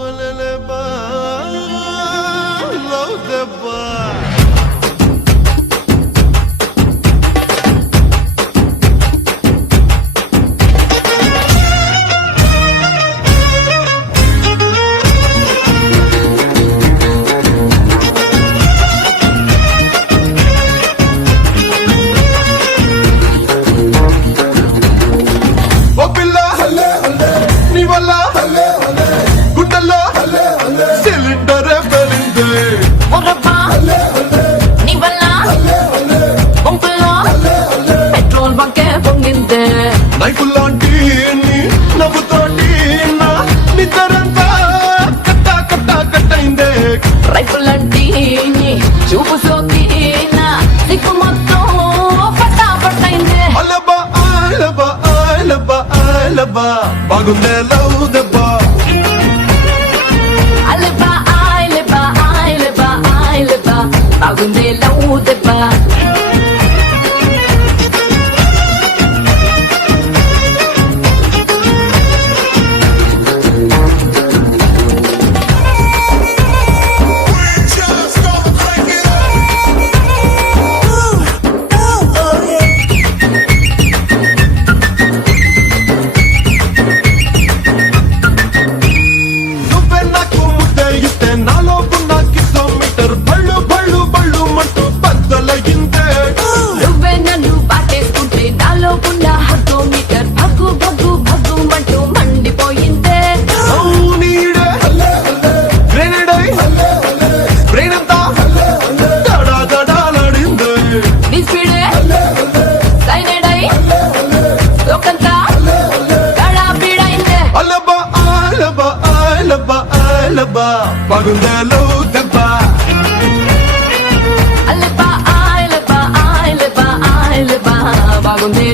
ಒಲಲೆಬಾ ಲೌದೆಬ್ಬಾ నైపుల్లాంటి నవ్వుతోటి నా నిద్రంతా కట్టయిందే రైపులంటి చూపు సోకి నా దిక్కు మొత్తం పట్టయిందే అలబా ఆలబా ఆలబా ఆలబా బాగుందే లవ్ దెబ్బా అలబా ఆలబా ఆలబా ఆలబా బాగుందే లవ్ దెబ్బా బాగుందే లవ్ దెబ్బా అలబా ఆలబా ఆలబా ఆలబా బాగుందే